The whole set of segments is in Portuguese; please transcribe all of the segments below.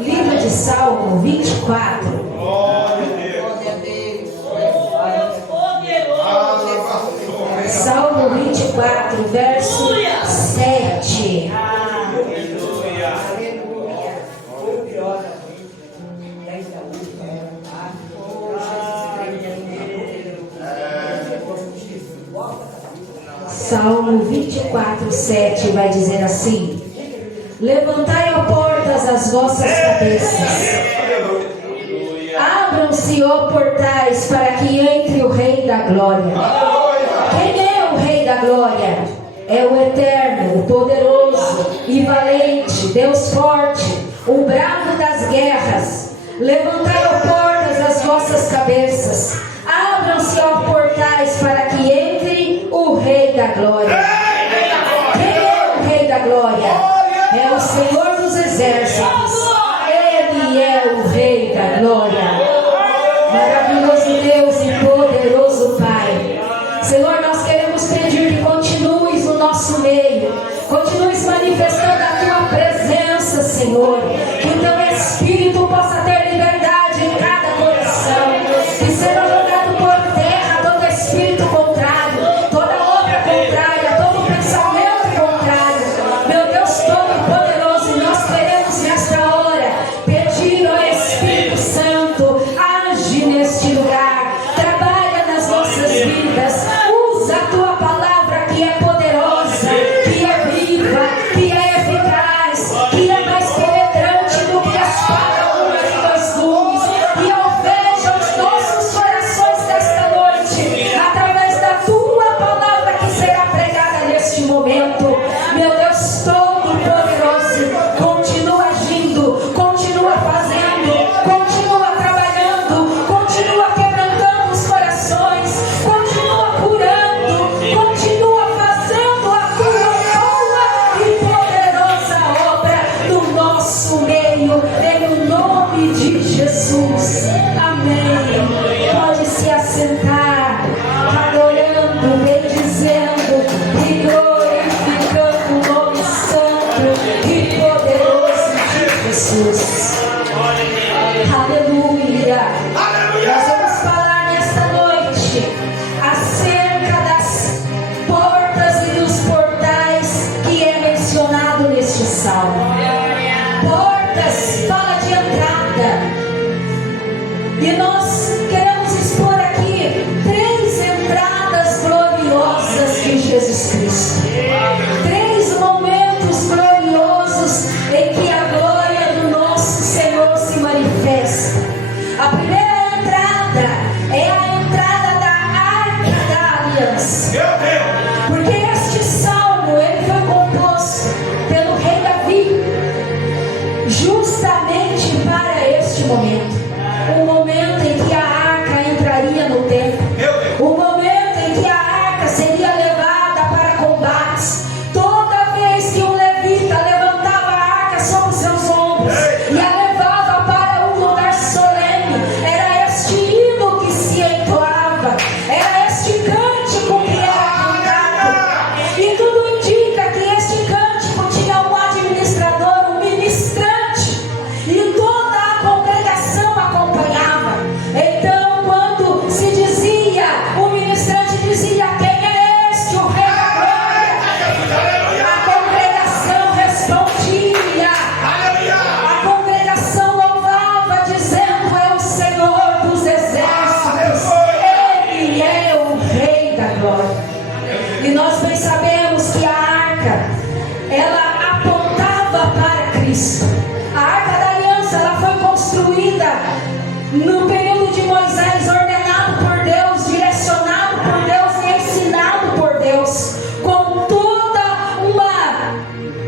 Livro de Salmo 24. Salmo 24, verso 7. Salmo 24, 7 vai dizer assim: levantai, ó portas, as vossas cabeças. Abram-se, ó portais, para que entre o Rei da Glória. Quem é o Rei da Glória? É o Eterno, o poderoso e valente, Deus forte, o bravo das guerras. Levantai, ó portas, as vossas cabeças. Abram-se, ó portais, para que entre o Rei da Glória. Quem é o Rei da Glória? É o Senhor dos Exércitos. Ele é o Rei da Glória. Maravilhoso Deus e poderoso Pai. Senhor, nós queremos pedir que continues no nosso meio. Continues manifestando a tua presença, Senhor. Que o teu Espírito possa ter liberdade em cada coração. Que seja jogado por terra todo espírito contrário, toda obra contrária, todo pensamento contrário. Meu Deus Todo-Poderoso, nós queremos nesta hora pedir ao Espírito Santo, age neste lugar, trabalha nas nossas vidas, usa a tua palavra que é poderosa, que é viva, que é eficaz, que é mais penetrante do que a espada de dois gumes, e alveja os nossos corações desta noite, através da tua palavra que será pregada neste momento. Meu Deus Todo-Poderoso, continua agindo, continua fazendo, continua trabalhando, continua quebrantando os corações, continua curando, continua fazendo a tua boa e poderosa obra no nosso meio, em nome de Jesus. Amém. Pode se assentar, adorando, bendizendo e glorificando o nome santo e poderoso de Jesus. Aleluia. Nós vamos falar nesta noite acerca das portas e dos portais que é mencionado neste salmo. Portas fala de entrada. E nós queremos expor aqui 3 entradas gloriosas de Jesus Cristo. 3 momentos gloriosos em que a glória do nosso Senhor se manifesta. A primeira entrada é a entrada da Arca da Aliança. Porque este salmo ele foi composto pelo rei Davi justamente para este momento. O momento em que a arca entraria no templo. O momento em que a arca seria levada para combates. Toda vez que um levita levantava a arca sobre seus ombros e a levava para um lugar solene, era este hino que se entoava, era este cântico que era cantado. E tudo indica que este cântico tinha um administrador, um ministrante, e toda a congregação acompanhava. Então, quando se dizia, o ministrante dizia: quem é este, o Rei da Glória? A congregação respondia, a congregação louvava, dizendo: é o Senhor dos Exércitos, Ele é o Rei da Glória. E nós bem sabemos que a arca, ela apontava para Cristo. A Arca da Aliança, ela foi construída no período de Moisés, ordenado por Deus, direcionado por Deus e ensinado por Deus, com toda uma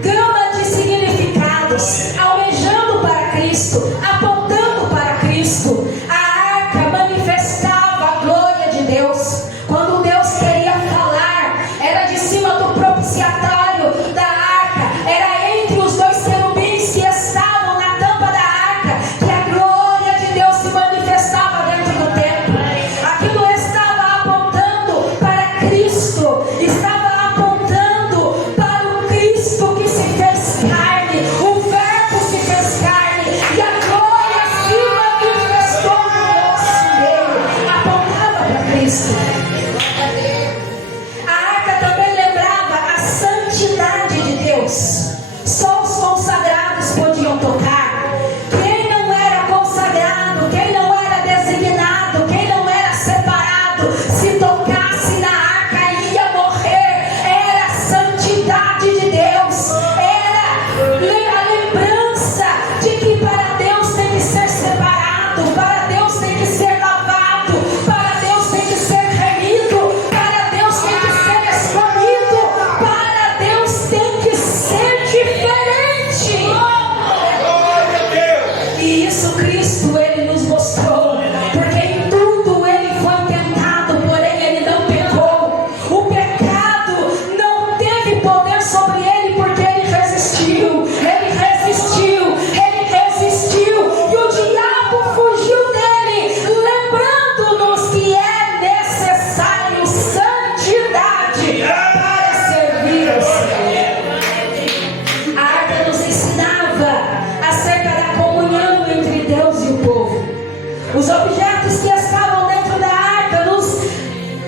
gama de significados, almejando para Cristo, apontando para Cristo. A arca manifestava a glória de Deus. Quando Deus queria falar, era de cima do propiciatório da arca, era entre os 2 querubins que estavam na tampa da arca, que a glória de Deus se manifestava dentro do templo. Aquilo estava apontando para Cristo, estava apontando para o Cristo que se fez carne, o Verbo se santidade de Deus. Só os consagrados podiam tocar. Quem não era consagrado, quem não era designado, quem não era separado, se tocasse na arca ia morrer. Era a santidade de Deus. Era a lembrança de que para Deus tem que ser separado, para Deus tem que ser lavado, para Deus tem que ser remido, para Deus tem que ser escolhido, para Deus tem que ser diferente. E isso Cristo, Ele nos mostrou, porque em tudo Ele foi tentado, porém Ele não pecou. O pecado não teve poder sobre Ele, porque Ele resistiu, Ele resistiu, Ele resistiu, e o diabo fugiu dele, lembrando-nos que é necessário santidade para servir ao Senhor. A arca nos ensinava acerca da comunhão entre Deus e o povo. Os objetos que estavam dentro da arca nos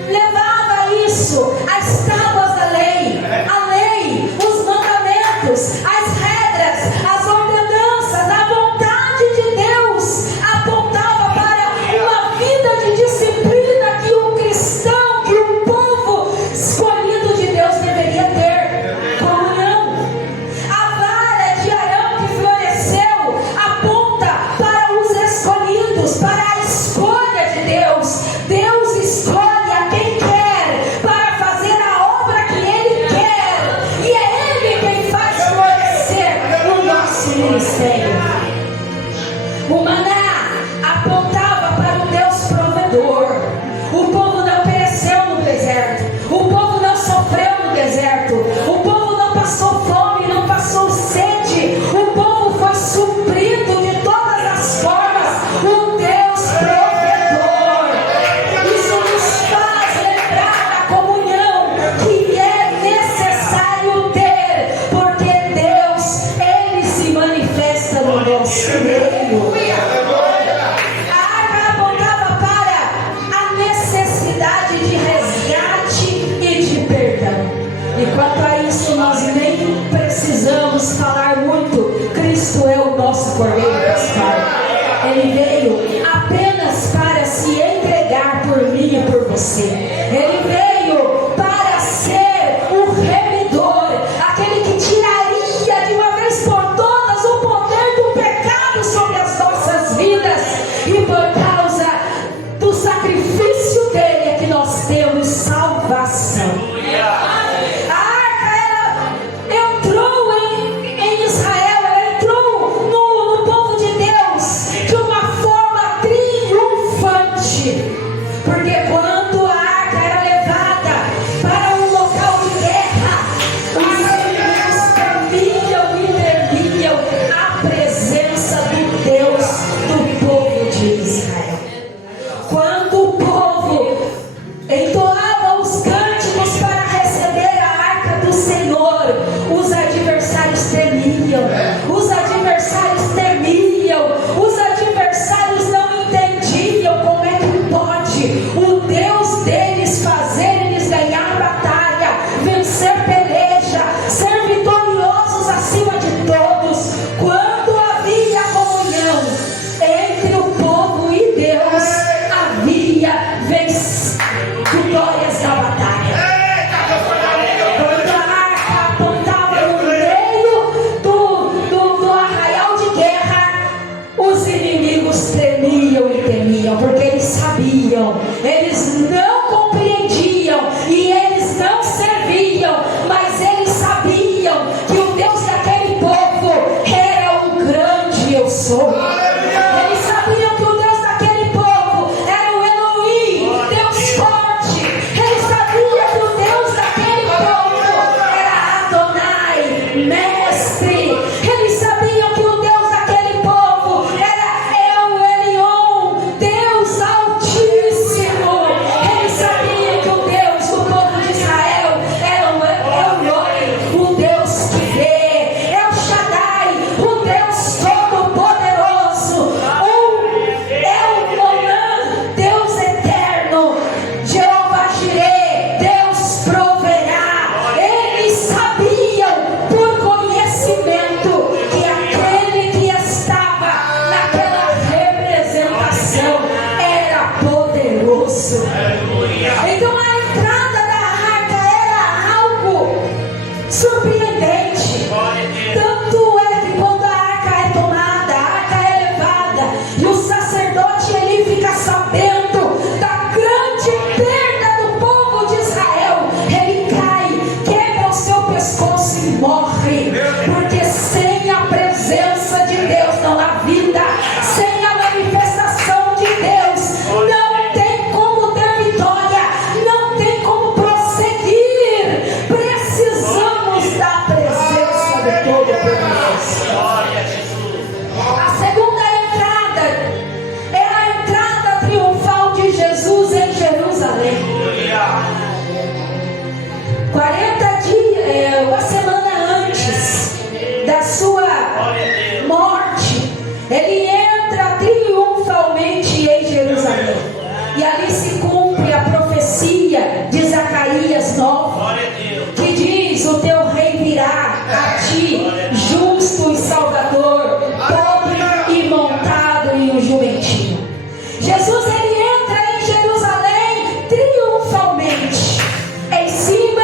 levava a isso, as tábuas da lei, a lei, os mandamentos, as regras, as ordenanças, a vontade de Deus apontava para uma vida de disciplina que o cristão, que o povo escolhido de Deus deveria ter. Comunhão. A vara de Arão que floresceu aponta para os escolhidos, para a escolha de Deus. Deus escolhe a quem quer para fazer a obra que Ele quer, e é Ele quem faz florescer o nosso ministério. O maná apontava para o Deus provedor. O povo não pereceu no deserto, o povo não sofreu no deserto, o povo não passou fome, não passou sede, o povo foi suprido de todas as formas. O Deus provedor. Isso nos faz lembrar da comunhão que é necessário ter, porque Deus, Ele se manifesta no nosso meio. A arca apontava para a necessidade de resgate e de perdão. E quanto a isso nós nem precisamos falar muito. Cristo é o nosso Cordeiro Pascal. Ele veio apenas para se entregar por mim e por você. Ele veio para ser o remidor, aquele que tiraria de uma vez por todas o poder do pecado sobre as nossas vidas. E por causa do sacrifício dele é que nós temos salvação. A arca, ela entrou em Israel, ela entrou no povo de Deus de uma forma triunfante, porque quando a arca era levada para um local de guerra, os inimigos temiam e temiam a presença do Deus do povo de Israel. Quando o povo entoava os cânticos para receber a arca do Senhor, os adversários temiam, os adversários temiam, os adversários não entendiam como é que pode o Deus deles fazer eles ganhar batalha, vencer peleja, ser vitoriosos acima de todos. Quando havia comunhão entre o povo e Deus, havia vitórias da batalha. Quando a arca apontava no meio do arraial de guerra, os inimigos tremiam e temiam, porque eles sabiam, eles não compreendiam e eles não serviam, mas eles sabiam que o Deus daquele povo era um grande eu sou. Eles sabiam que o Deus daquele povo era o Elohim, Deus forte. Eles sabiam que o Deus daquele povo era Adonai, mestre. Eles sabiam que o Deus daquele povo era El Elyon, Deus altíssimo. Eles sabiam que o Deus do povo de Israel era o Eloi, o Deus que vê, El Shaddai, o Deus todo-poderoso, o El Monan, Deus eterno, Jeová Jireh, Deus proverá. Eles sabiam milagre, porque sem a presença de Deus não há vida, sem a manifestação de Deus não tem como ter vitória, não tem como prosseguir. Precisamos da presença do Todo-Poderoso. A segunda entrada é a entrada triunfal de Jesus em Jerusalém. 40 dias, uma semana antes da sua morte, ele entra triunfalmente em Jerusalém. E ali se cumpre a profecia de Zacarias 9, que diz: o teu rei virá a ti, justo e salvador, pobre e montado em um jumentinho. Jesus, ele entra em Jerusalém triunfalmente, em cima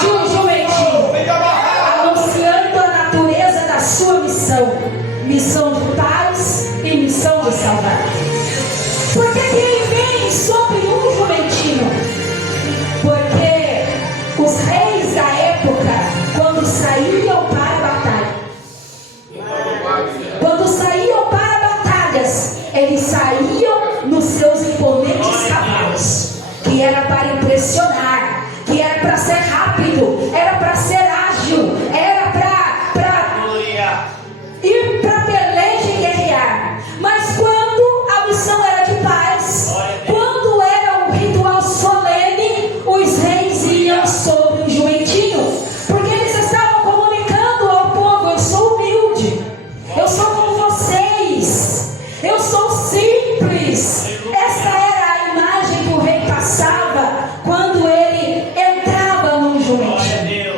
de um jumentinho, anunciando a natureza da sua missão de paz e missão de salvar. Por que ele vem sobre um jumentinho? Porque os reis da época, quando saíam para batalhas, eles saíam nos seus imponentes cavalos, que era para impressionar, que era para ser rápido, era para ser ágil, era para ir para peleja e guerrear. Mas quando a missão era de paz, quando era um ritual solene, os reis iam sobre um jumentinho, porque eles estavam comunicando ao povo: eu sou humilde, eu sou como vocês, eu sou simples. Essa era a imagem que o rei passava quando ele entrava num jumentinho.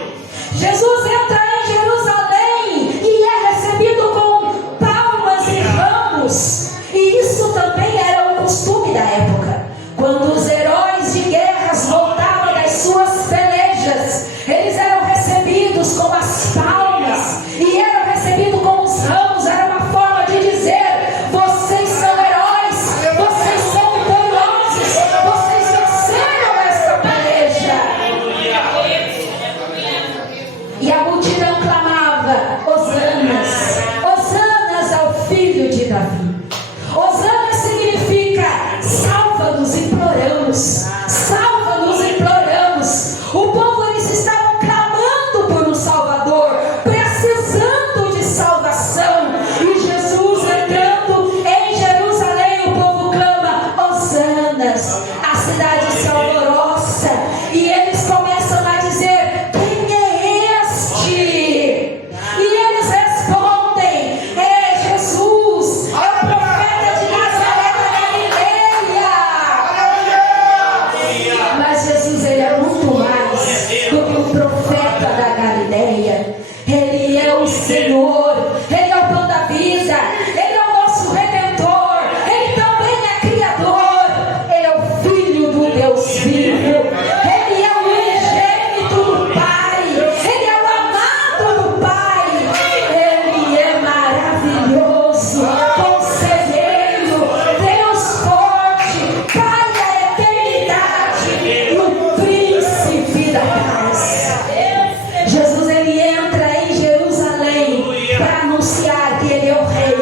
Jesus entra em Jerusalém e é recebido com palmas e ramos. E isso também era o costume da época. Quando os heróis de guerras voltavam das suas pelejas, eles eram recebidos com as palmas e eram recebidos com os ramos. Era uma forma de dizer: vocês são heróis, vocês são vitoriosos, vocês venceram essa peleja. E a multidão clamava: Hosanas, Hosanas ao filho de Davi. Hosana significa: salva-nos, imploramos, salva-nos, imploramos. O povo, eles estavam clamando por um Salvador, precisando de salvação. E Jesus entrando em Jerusalém, o povo clama: Hosanas. A cidade se alvoroça e eles começam a dizer: quem é este? E eles respondem: é Jesus, é o profeta de Nazaré da Galileia. Mas Jesus, ele é muito mais do que o profeta da Galileia. Ele é o Senhor, ele é o pão da vida, ele é o nosso Redentor, ele também é Criador, ele é o Filho do Deus vivo, ele é o unigênito do Pai, ele é o amado do Pai, ele é maravilhoso, conselheiro, Deus forte, Pai da eternidade e o príncipe da paz. Jesus, ele entra em Jerusalém para anunciar que ele é o rei,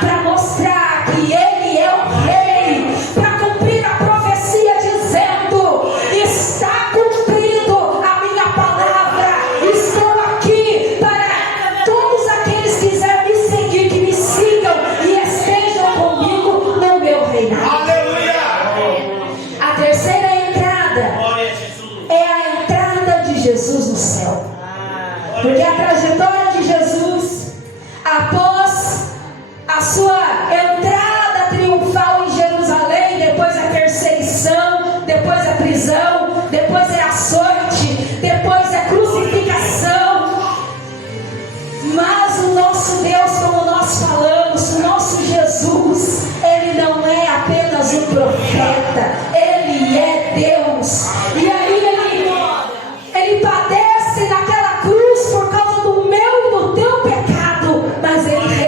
para mostrar que ele é o rei, para cumprir a profecia dizendo: está cumprido a minha palavra, estou aqui para todos aqueles que quiserem me seguir, que me sigam e estejam comigo no meu reinado. A terceira entrada é a entrada de Jesus no céu. Porque a trajetória de Jesus, após a sua entrada triunfal em Jerusalém, depois a perseguição, depois a prisão, depois é açoite, depois a crucificação. Mas o nosso Deus, como nós falamos, o nosso Jesus, ele não é apenas um profeta, ele é Deus. E aí ele padece naquela cruz por causa do meu e do teu pecado, mas ele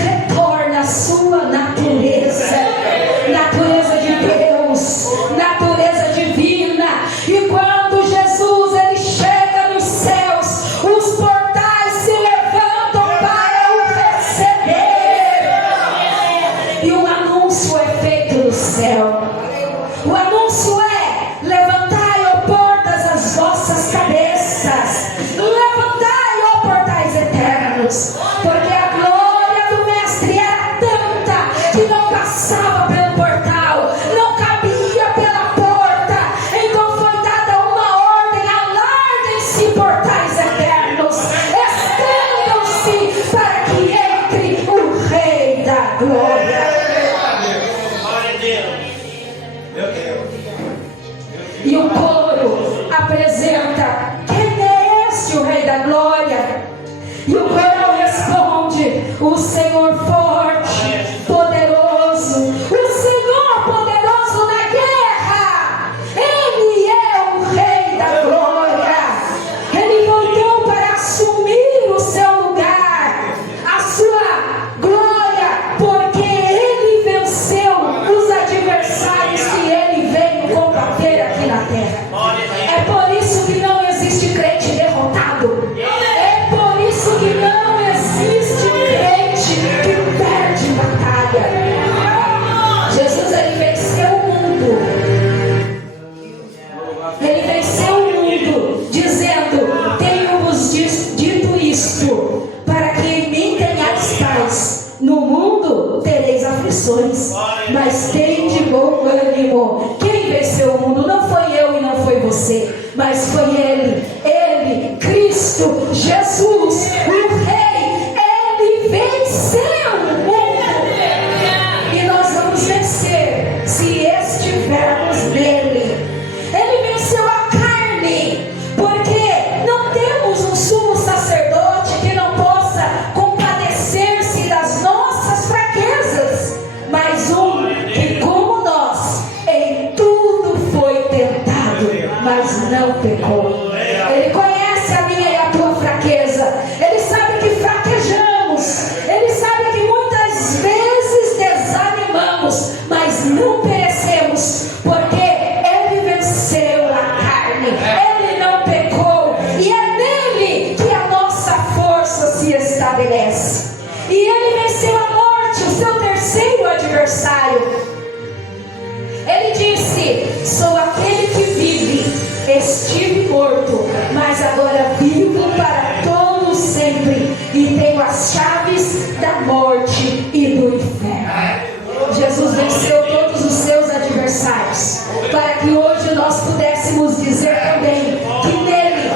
retorna à sua natureza, natureza de Deus, natureza divina. E quando Jesus ele chega nos céus, os portais se levantam para o receber. E o anúncio é feito no céu. O anúncio é: levantai, ó portas, as vossas cabeças, levantai, ó portais eternos, porque a glória do Mestre era tanta que não passava pelo portal, não cabia pela porta. Então foi dada uma ordem: alarguem-se, portais eternos, estendam-se para que entre o Rei da Glória. E o coro apresenta: quem é esse, o Rei da Glória? E o coro responde: o Senhor forte, poderoso, o Senhor poderoso na guerra. Ele é o Rei da Glória. Ele voltou para assumir o seu lugar, a sua glória, porque ele venceu os adversários que ele veio combater aqui na terra. É por isso que não existe crente derrotado. É por isso que não existe crente que perde batalha. Jesus ele venceu o mundo. Ele venceu o mundo dizendo: tenho-vos dito isto, para que em mim tenhais paz. No mundo tereis aflições, mas tende bom ânimo. Quem venceu o mundo não foi eu e não foi você, mas foi Ele, Cristo Jesus, o Rei. Ele venceu o mundo, e nós vamos vencer se estivermos nele. Ele venceu a carne, porque não temos um sumo sacerdote que não possa compadecer-se das nossas fraquezas, mas um que, como nós, em tudo foi tentado, mas não pecou. Ele conhece a minha e a tua fraqueza. Ele sabe que fraquejamos. Ele sabe que muitas vezes desanimamos, mas não perecemos, porque Ele venceu a carne. Ele não pecou, e é nele que a nossa força se estabelece. E Ele venceu a morte, o seu terceiro adversário. Ele disse: sou aquele que vive. Estive morto, mas agora vivo para todo sempre, e tenho as chaves da morte e do inferno. Jesus venceu todos os seus adversários, para que hoje nós pudéssemos dizer também que nele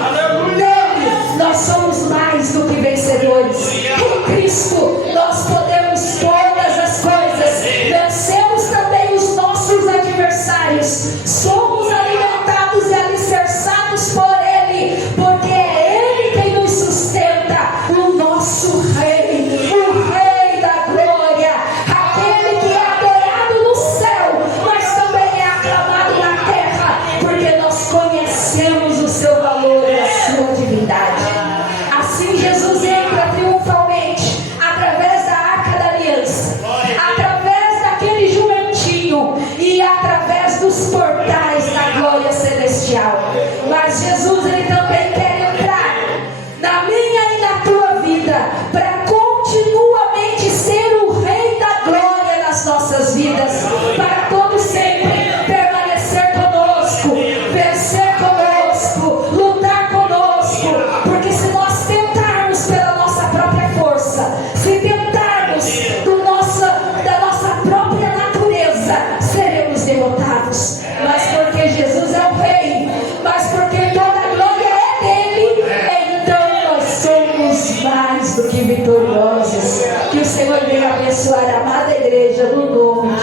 nós somos mais do que vencedores. Em Cristo nós podemos todas as coisas, vencemos também os nossos adversários, somos alimentados e alicerçados por Ele, porque é Ele quem nos sustenta, o nosso Rei, o Rei da Glória, aquele que é adorado no céu, mas também é aclamado na terra, porque nós conhecemos o seu valor e a sua divindade. Assim Jesus entra triunfalmente através da Arca da Aliança, através daquele jumentinho e através dos portais da glória celestial. Mas Jesus ele também quer entrar na minha e na tua vida, para continuamente ser o Rei da Glória nas nossas vidas, para todo sempre permanecer conosco, vencer conosco, lutar conosco. Porque se nós tentarmos pela nossa própria força, se tentarmos da nossa própria natureza, seremos derrotados. Mas porque Jesus é o Rei, mas porque toda a glória é dele, então nós somos mais do que vitoriosos. Que o Senhor venha abençoar a amada igreja no nome